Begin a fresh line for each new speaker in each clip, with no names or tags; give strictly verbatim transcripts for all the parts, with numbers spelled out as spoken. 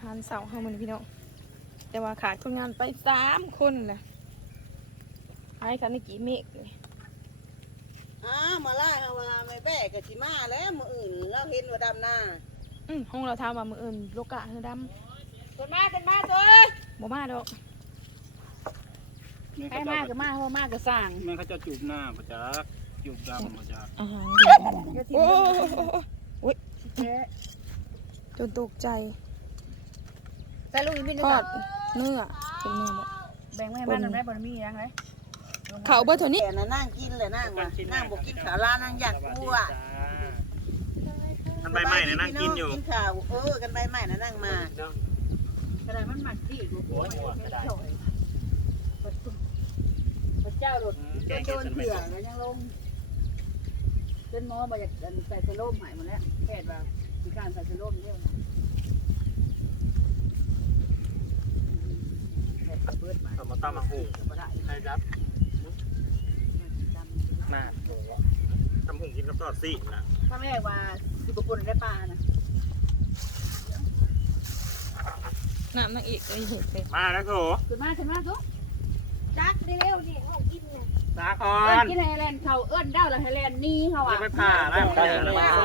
ารเสาร์เฮามื้อนี้พี่น้องแต่ว่าขาดคนงานไปสามคนแหละหายกันในกี่เมฆเลย
อ้ามาล่าเวลาไม่แบกกับชิมาแล้วมืออื่นเราเห็นว่าดำหน้า
อืมห้องเราทำว่ามื้ออื่นโลกะเฮาด
คนมาคนมาตัว
ำบ่มาดอก
ให้มาก็มาเพราะมาก็สร้าง
แม่เขาจะจูบหน้าประจักจูบดำประจัก
อาหารดีโอ้โอ้ยจนตกใจ
ใส่ลูกอีกนิดนึ
ท
ง
อดเนื้อเป็นเนื้อบ่
แบ่งให้มันได้บ่มียังไง
เขาเบิดเท่านี้
แต่น่ะนั่งกินเลยนั่งว่ะนั่งบอกกินข้าวร้านนั่งอยากกูอ่ะ
ท่านใบไม้เนี่ยนั่งกินอยู่
กินข้าวเออกันใบไม้น่ะนั่งมาก็ได้มันหมักดีกู
โอ้ยหัวกระดาษ
พระเจ้าหลดโดนเถื่อนแล้วยังลงเส้นหมอบ่อยากใส่สโลมหายหมดแล้วแพทย์ว่ามีการใส่สโลมเยอะนะเบิดมา
สมมติตั้มมาหูใครรับมาทำหุงกินกับทอดซีนะ
ถ้าแม่ว่าสิบปุ่นได้ปลานะ
น้ำนางเอกเลยเห็นเลย
มาแล้วโถ
ขึ้นมาขึ้นมาทุกจักเร็วๆนี่ห้องกินเนี่ย
สาค
เอิ้
อน
นกินไฮแลนด์เขาเอิ้นเด้าแล้วไฮแลนด์นี่เขาอ่ะ
จะไปผ่าแล้วไปผ่า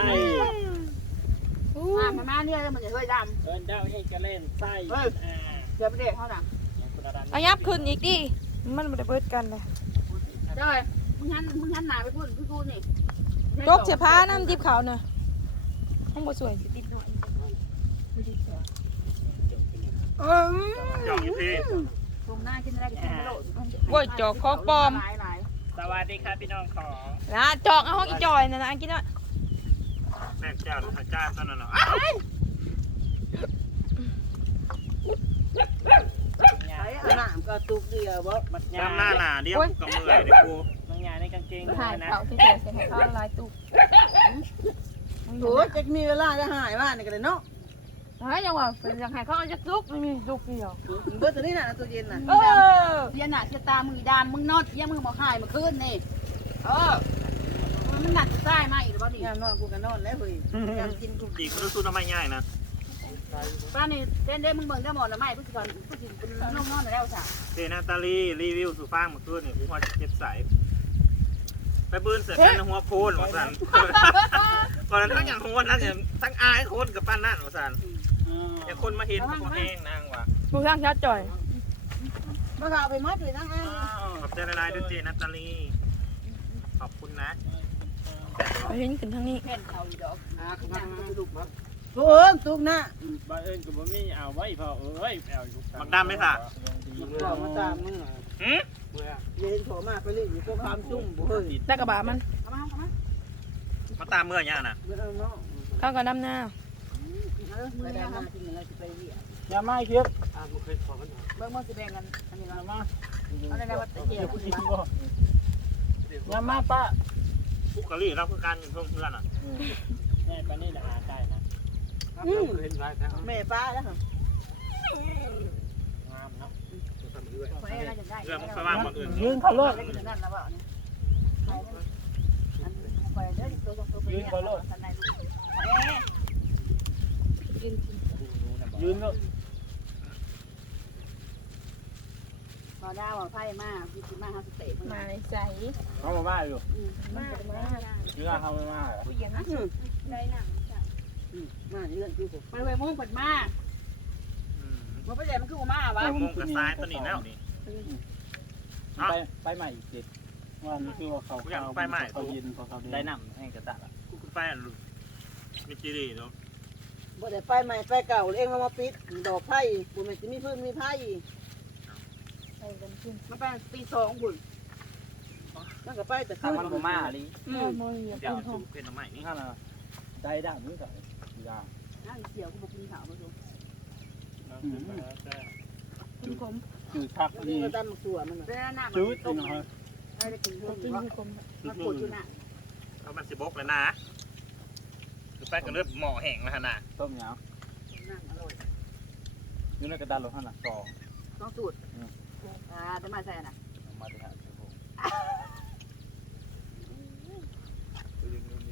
อ่ามามาเนี่ยมันจะเคยด
เอินเด้าให้กระเล่นไส้
ำเฮ้ยเดี๋ยวไปเด็กเขาหนัง
เอายับขึ้นอีกดิมันบ่ได้เบิดกันเลย
เจ้ยมึงหันมึงหันหน้าไปพูดพี่กูนี่
ยกเสียผ้าน้ำดิบขาวหน่อยห้องบ่สวยดิบหน่อยเออ
จองอยู่พี่
ตรงหน้ากินอะไรกินไม่โดด
โว้ยจอกของปลอม
หลายหลาย
สวัสดีครับพี่น้องของ
นะจอกเอาห้องอีจอยนะนะอันกินว่า
แม่เจ้าพระเจ้าท่านน่ะเนาะ
ไอ้หน้าก็ตุกเดียวบ่
ดำหน้าหนาเดียวกูกับมือเดี๋ยวกู
บางอย่างในกางเกง
ถ่าย
นะ
เขาที่เฉยๆให้เขาลายตุก
โหจะมีเวลาจะหายว่านี่กันเลยเนาะ
เฮ้ยยังว่าเป็นยังไงเขาเอาจะตุกไม่มีตุกเดียว
เบิร์ตัวนี้น่ะตัวเย็นน่ะ
เออ
เย็นน่ะเชตามือดามมึงนอดยังมึงมาขายมาคืนนี่เออมันหนักใต้มาอีกหรือเปล่านี่นอนกูก็นอนแล้วเฮ้ยยังกินกู
จีกูต้องสู้ทำไมง่ายนะ
ป้านี่เต้นได้มึงเบิ่งได้หมดแล้วไม่ผู้สิก่อนผู้สิเป็นน้องนอนแล้วจ้ะ
เดนาตาลีรีวิวสู่ฟางมาขึ้นเนี่ยกูพอเจ็บสายไปปืนเสร็จแล้วหัวโพนหัวสันก่อนนั้นทั้งอย่างหัวนั่นอย่างทั้งอายคนกับปั้นนั่นหัวสันอย่างคนมาเห็นหัวแห้งนางว่ะ
ผู้สร้างชาติจ่อย
มาข่าวไปมัดเลยนั่งอ้าง
ขอบใจละลายด้วยเจนาตาลีขอบคุณนะ
ไปเห็นขึ้นทางนี้
แผ่นเขาอีดอกอ่าขนาดมันจะลุกมั้งโอ้ยตุกหน้า
บ้านเอิญกับบ่มีเอาไว้พอเอ้ยเอาอยู่
บักดำไหมค่ะ
บอกมาตามมึงอ่ะ
หืม
เย็นโถมาไปเลยอยู่ก็ความซุ่มบ่เฮ้ย
ได้กระบะมัน
เอามาเอามา
มาตามเมื่อเนี่ยนะ
เมื่อเนาะ
เข้ากับน้ำหน้า
เออมือยังกินอะไรจะไปเรีย
อย่าไม่เคียบ
เบิ่งมันสิแบ่งกันอันนี้
อย่า
ละ
มา
เอาได้ว่าเกี่ยวคุณ
กิน
บ้า
บ่อย่ามาป้า
ผู้กะลี่เราคือการอยู่เพื่อนเพื่อนอ่ะ
แม่ปานนี่น่ะหาได้นะ
แม่ป้าแล้ว
งามเนาะ
คนนี้น่าจะได้
เรื่องมันไปว่างคนอื่น
ยืนเขาโลด
ได้กินนั่นแล้วเปล่าเนี่ยอันไปเด้อตัวตัวไปเนี่ยกันได้ลูกเอ๊ะ
ยืนโลด
พอได้ว่าไพ่มาพี่สิมาหาสเตะ
มาในใจ
เขามาบ้าอยู่
มามา
เรือเขาไม่มา
ผู้หญิงนะได้หนังจ้ะ
มาเรื่องคือผมไปไปมุ่งปัดมามันไปใหญ่มันคือมาวะ
มงกับซ้ายตัวนี้แล้วนี่
ไปไปใหม่อีกสิว่านี่คือว่าเขาเขาเขายินเขาเขาได้นำให้กระตัดอ่ะ
กูคือไปอ่ะลูกมีจีรีเนาะ
บ่ได้ไปใหม่ไปเก่าเองมาปิดดอกไผ่บุญมันจะมีพื้นมีไผ่
ใส่กันขึ้น
มันไปปีสองบุญมันก็ไปแต่
ถ้ามันบ่มาลี
อืมมอยอย่า
เดี๋ยว
เป็นทอง
จูเป็นทำไมนี่
นี่ขนาดได้ด่ามือใส่ยา
นั่งเสียวกูบอกกินข้าวมาดู
กินขม
จืดพัก
มัน
นี่
ก็ตำสัวมันเป็นหน้ามัน
จืด
ต้ม
นี่นะ
ได้กินเพิ่
กิน
ม
คือขม
มันปวดอยู่น่ะ
เอามันสิบกเลยนะคือไปกับเลือดหม้อแห้งแล้วฮะนะ
ต้มย
นั่งอร่อย
ำอยู่ในกระดานรถท่านน่ะต่อ
ต้องสูตรอ่าจะมาใส่น่ะ
มาที่หาเจ้าของ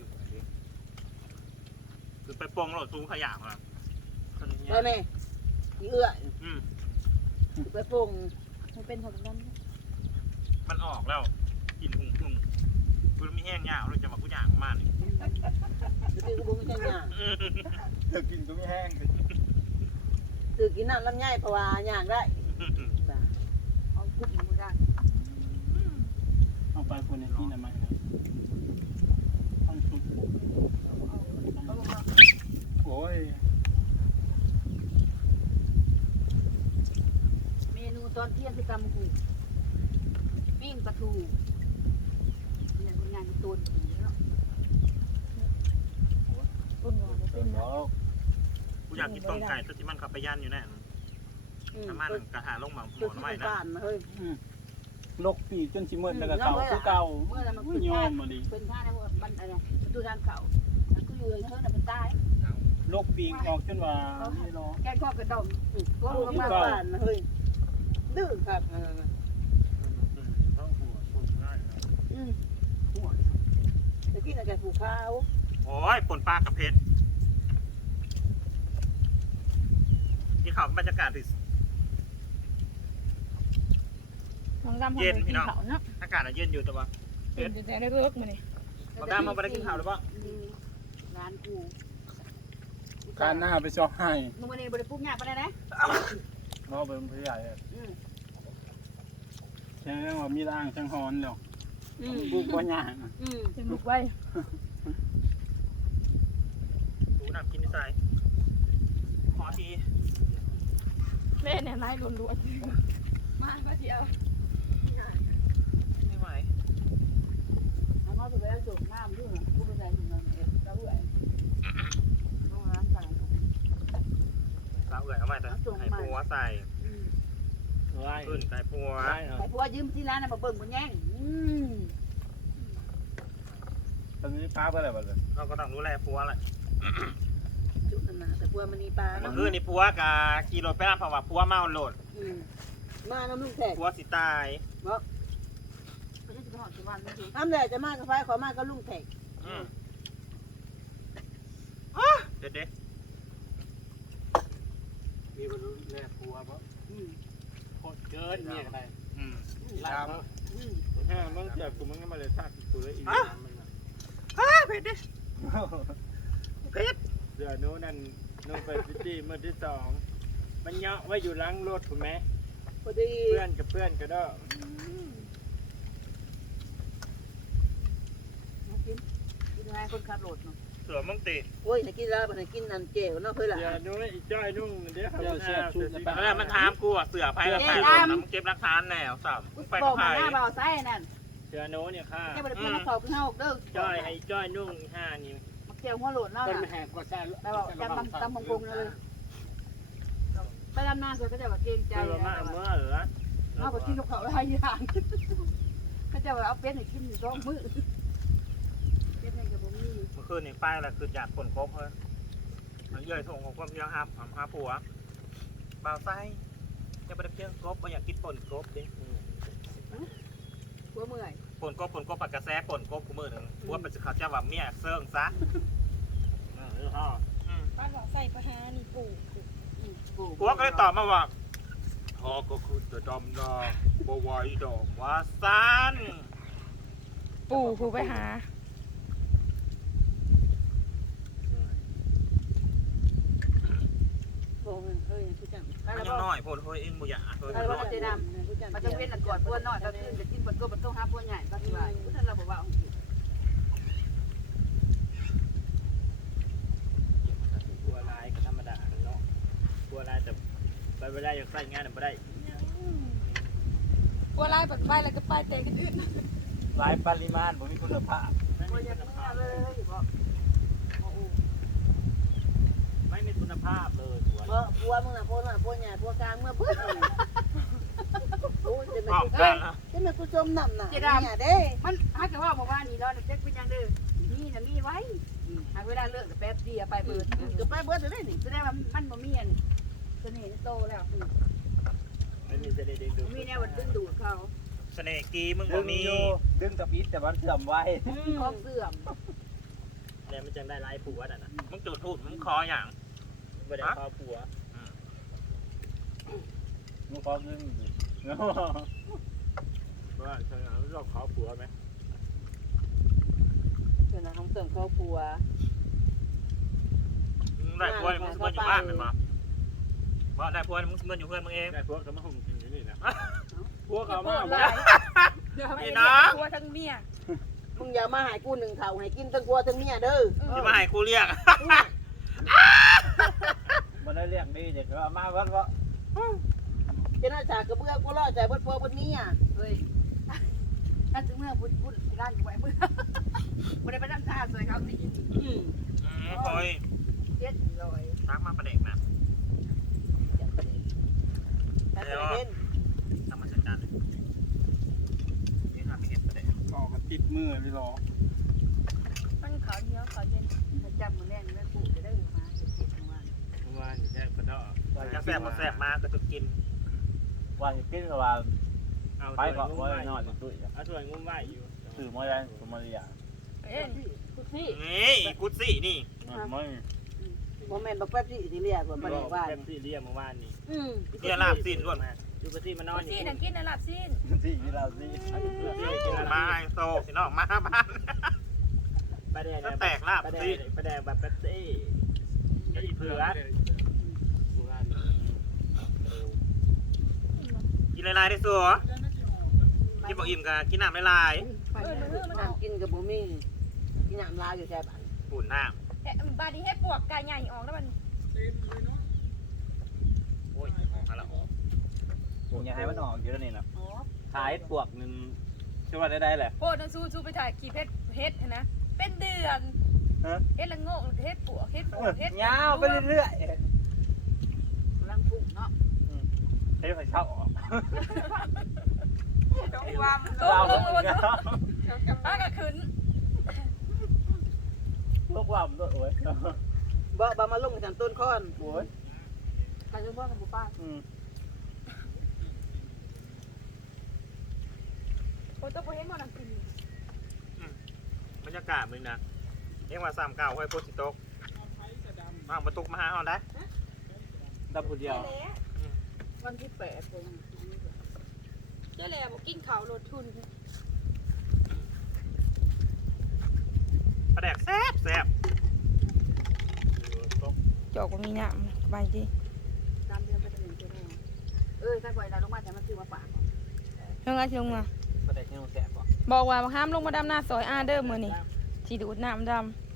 คือไปปองเราซูขยะมา
ไปไหมอีเอื้อ
อืม
ไปปรุง
มันเป็นของนั้น
มันออกแล้วกินหุ่งหุ่งกูไม่แห้งยาวเลยจะมากูย่างมากนี่
คือกูบ่มีแค่ย่าง
เธอกินก็ไม่แห้ง
คือกินน้ำลำไยเพราะว่าย่างได้เอาคุกมันได้
เอาไปคนในที่นั่นมาต้องชุดโอ้ย
เมนูตอนเที่ยงคือตำหูปิ้งปลาทูเนี่ยคนงานตูนเนาะ
ต้นหัวบ่
เสร็
เป็
จ
น
แล้
นะ
ว
กูอยากกินต้มไก่ตัวที่มันขับไปย่านอยู่แน่น้ำมันกระถาลงมาหม
คือ
ด
ที่
ไว้นะ
บ้านเฮ้ย
ลกปีจนชิมืดแล้วก็เก่าคือเก่า
เมื่อนั้นมัน
ไม่ยอมมาดิ
เป็นท่าในบ้านอะไรดูทางเก่าแล้วก็อยู่เฮ้ยน่ะเป็นใต้
ลกปีออกจนว่าไม่รอ
แกงข้อกระดมพวกมาบ้านเฮ้ยดื้อครับอืมตะกี้น่ะแกผูกข้าว
โอ้ยปนปลากับเพชรที่เขาบรรยากาศดิ
น้องดำทำเป็นกินเขาเนาะ
อากาศเย็นอยู่แต่ว่า
เป็นแต่ได้เลิกมานี่
บางด้านมันไม่ได้กินข้าวหรือเปล่า
ร้านกู
การหน้าไปชอบให้
มึงวันนี้บริปุ๊กยากไปได้นะ
รอเป็นผู้ใหญ่
อืม
แค่ว่ามีร่างช่างฮอนแล้ว
อืม
บุกว่าหยาง
อืม
เป็นบุกไว้
ดูน้ำกินที่ใส่ขอที
แม่เนี่ยนายล้วน
มามาเที่ยว
ไม่ไหว
เอาเขาจะไปเอาส่งน้ำด้วยกูไปใส่ถุงน้ำเอ็ดแล้วด้วยต้องร้านใส่
สาวเอ๋ยเอาใหม่แต่ไข่ปัวใส่
อืม
ไล่
ขึ้นไข่ปัว
ไล่
ไอ้พวกยืมที่ร้านน่ะมาเบิ่งมันแย่งอืม
ตอนนี้ป้าไปไหนบ้างเลย
เราก็ต้องดูแลปัวแหละ
จุดนั้นนะแต่พวกมันมีปลา
เมื่
เนาะ
อคืนนี่ปัวกับกิโลไปแล้วเพราะว่าปัวเมาโหลด
อืมมาน้ำลุงแขก
ปัวสิตาย
บอกเขาจะไปหอดที่บ้านไม่ถูกน้ำแดดจะมากกับไฟขอมากกับลุงแขก
อืมเด็ดเด็ด
มีบรรลุแรกครัวเพราะ
อืม
โคตรเกินเมียอะไร
อืม
ลาม
อืม
ถ้ามึงเจ็บกูมึงก็มาเลยทักกูเลยอีกมัน
อ้าเผ็ดดิเผ็ด
เดี๋ยวนู้นนั่นนู้นไปซิตี้เมื่อที่สองมันเยาะไว้อยู่ล้างรถถูกไหม
พอดี
เพื่อนกับเพื่อนก็ได้
มากินกินอะไรคนขับรถเนาะ
เสือมึงติ
โอ้ยจะกินแล้วมันกินนันเจวเนาะเพื่อนล่ะ
เดี๋ยวนู้นอีจ้อยนุ่งเดี๋ยวเขาเสียบชุด
แล้วมันถามกูอ่ะเสือไผ่กับไผ่รถนะมึงเก็บรักฐานแนวสับไป
บ
กั
อบ กมา
ไผ่
หน้าเบาไส้นั่น
เดี๋ยวนู้นเนี่ยค่ะ
แค่บริพูดเขาเพิ่งเอาเด้อ
จ้อยไอ้จ้อยนุ่งห้านี่
มาเกี่ยวหัวโหลดเนาะ
คน
น่ะ
แหกก็ใช่
ไปบอกจำตำตำมงคลเลยไปดำนาเสร็จก็จะแบบเกรงใจ
เจอมาเมื่อเหรอ
เอาไปกินกับเขาอะไรอย่างก็จะแบบเอาเป็ดให้กินอยู่สองมื้อเป็ดให้กับผมนี่
เมื่อคืนนี่ไปแล้วคืออยากผลกบเลยมันเยื่อส่งของความยังหับหาผัวเบาไส้จะไปเที่ยวกบไม่อยากกินผลกบดิ
หัวเมื่อย
ผลกบผลกบปากกระแสผลกบกูมือหนึ่งผัวเป็นสิเขาจะว่าเมียเซิงซะ
เออพ่อ
บ้านว่าใส่ปลาหานี่ปู่
ผัวก็เลยตอบมาว่าพอก็คือจะดำนาบ่ไหวดอกว่าซัน
ปู่ปู่ไปหา
โอ้ยเฮ้ยผู้จัง
มันยังน้อยโพดเฮ้ยเอ็งบ่อยากเฮ้ย
ใครว่าจะดำผู้จังมันจะเป็นหลักกอดพวน้อยก็คือจะกินบนตัวบนตัวหาพวใหญ่ก็คือว่าผู้ท่านเราบอกว่า
กลัวลายก็ธรรมดาเนาะกลัวลายแต่ไปไม่ได้อยากใส่งานไม่ได้
กลัวไล่ปัดไปแล้วก็ไปเตะกันอื่น
ลายปริมาณผมมีคุณภาพ
พวอยากเมื่อเลยบอก
ไม่มีคุณภาพเลยสวน
เมื่อพัวมึงน่ะพัวน่ะพัวใหญ่พัวกลางเมื่อพุ่งโอ้ยจะ
ออก
ไม่
กันนะ
จะไม่กูจมน้ำหนักเนี่ยเด้มันถ้าเกิดว่าบอกว่านี่เราเจ๊กเป็นยังเด้อมีนะมีไว้หากเวลาเลิกกับแป๊บเดียวไปเบิดก็ไปเบิดเลยนี่แสดงว่ามันบ่มีอันเสน่ห์โตแล้ว
ไม่มีจะได้ดึงดู
มีแนวดึงดูดเขา
เสน่ห์กีมึง
ดึ
บ่
ง
มี
ดึงตะปิดแต่มันเสื่อมไว้
ของเสื่อม
แล้วมันจังได้ลายผัวน่ะนะ
มึงจุดถูกมึงคออย่าง
ไม่ได้ข้าวผัวมึงขอเงินเนาะ
ว่าใช่เราขอผัวไหม
เป็นของเสริมครอบครัว
ได้ผัวมึงเมื่ออยู่บ้านเป็นมั้งว่าได้ผัวมึงเมื่ออยู่เพื่อนมึงเองได้ผัวกับมึงกินอยู่นี่นะผัวเขามาบ่
พี่น้องตัวทั้งเมีย
มึงอย่ามาหายกูหนึ่งเขาให้กินทั้งกัวทั้งเมียเด้อ
ที่มาให้กูเรียก
มันได้เรียกดีเด็กว่ามาวัดว่า
เจ้าหน้าจากกระเบื้องกูรอใจบดพอบดเมียเฮ้ยถ้าถึงเมื่อพูดพูดร้านอยู่ไว้เมื่อไม่ได้ไปนั่งท่าสวยเขาสิอืม
คอย
เจ็ดร้อย
ตั้งมาประเด็กนะ
แต่ประเด็น
ตั้งมาจัดการเลยนี่ทำไม่เห็นประเด็ก
ก็มาติดมือเลยหรอ
มันขาวเดียวขาวเย็น
ประจำมือแรงแม่กูจะได้มาเจ็ดสิบวัน
ว่าอยู่แค่กระดอจะแสบมาแสบมาก็จะกิน
ว่าจะกินกับว่าไปก่อนว่านอนตุ้ย
เอาส่วนงุ้มไหวอยู่
สื่อมาได้สมาเรีย
เอ็น
นี่
นี่กุศลี่นี่
ไม่
โมเมนต์บอกแป๊บที่ที่เรียกว่าประเด็นว่า
เต็มที่เรียกเมื่อวานนี้
อืม
เรียกลาบสิ้นล้วนดูกระซี่มานอนอยู่
ซีนังกินนะลับซีน
ที่นี่เราสิ
มาไฮโซพี่น้องมาบ้านประเด็นแตกลาบสิประเด็นแบบเป๊ปซี่ไอ้เผือกกินลายๆได้สัวกินบอกอิ่มกันกินน้ำลาย
เออมันเออมัน
น้ำกินกับบุมี่กินน้ำลายอยู่แค่บ้าน
ๆปุ่นน้
แค่บาดีให้ปวกกายใหญ่ออกแล้วมัน
ำโอ้ยมาแล้ว
อย่าให้มันออกเยอะนี่นะ
อ๋อ
ขายปวกนึงชื่อว่าได้ได้แหละ
โพดนันสู้สู้ไปถ่ายขี่เพชรเฮ็ดนะ เป็นเดือนเฮ็ดละโง่เฮ็ดปวกเฮ็ดปวกเฮ็ด
ยาวไปเรื่อย
กำลังพุ่งเนาะ
ๆให้ไฟเช่าออก
ต้องวางต้องลงมาถ้าก็ขึ้น
ลูกว่ามันด้วยโอ้ย
บ่บ่มาลงกันต้นค้อน
โอ้ย
กันจะพ่อกับบุป้า
อืม
โอ้ต้องไปเฮ็ดมอนังกิน
บรรยากาศมึงนะเรียกว่าสามเก้าห้อยโพสิโตกมาประตูมาหาเอาได้
ดับผู้เดียว
วันที่แปดเอง
เจ้าแหล่บอกกินข้าวลดทุน
ปลาแดกแซ่บแซ่บ
จอกว่ามีน้ำไปดิ
ตามเดือนไปถึงเดือนเออถ้าปล่อยเราลงมาแต่มันคือมาปาก
ลงมาลงมา
ประเด็นที่น้องแสบบอก
บอกว่าห้ามลงมาดำหน้าซอยอาเด้อมื้อนี้สิดูด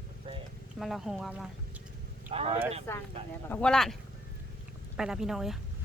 น้ำดำมันละหัวมา
จะสร้างอะไรแบบ
บอกว่าล่ะไปละพี่น้องเอ้ย